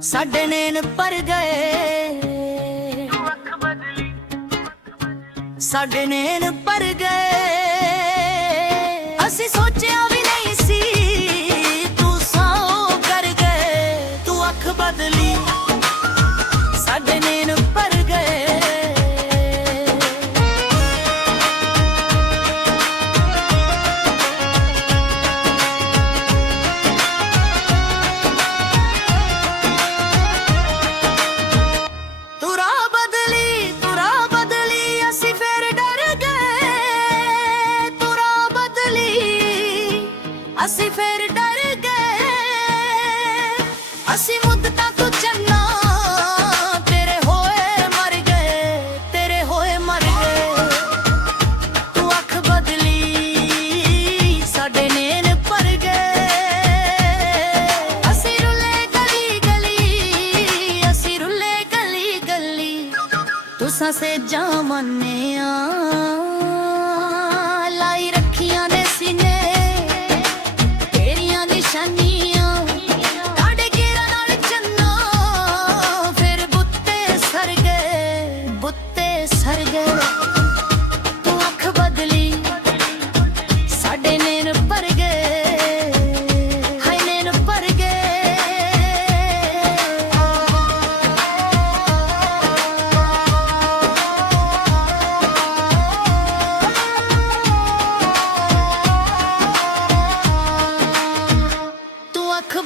साडे नैन भर गए, साडे नैन भर गए। असी सोचिया भी नहीं सी तू साओ कर गए। तू अख बदली साडे नैन भर गए। असी फिर डर गए। असी मुद्दतां तो चन्ना तेरे होए मर गए, तेरे होए मर गए। तू अख बदली साडे नैन भर गए। असी रुले गली गली, असी रुले गली गली। तुसां सेजां मन्नियां लाई रखियां ने सीने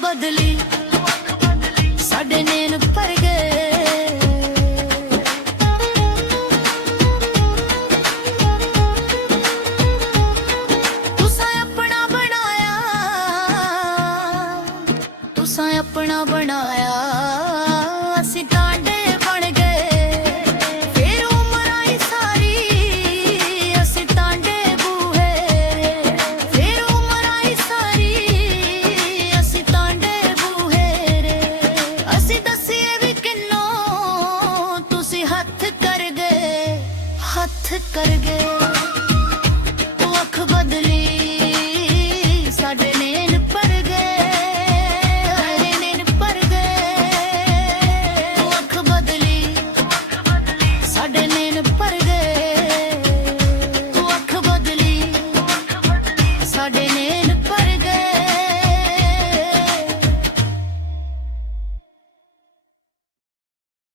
बदली साडे नैन भर गए। तुसां अपना बनाया, तुसां अपना बनाया।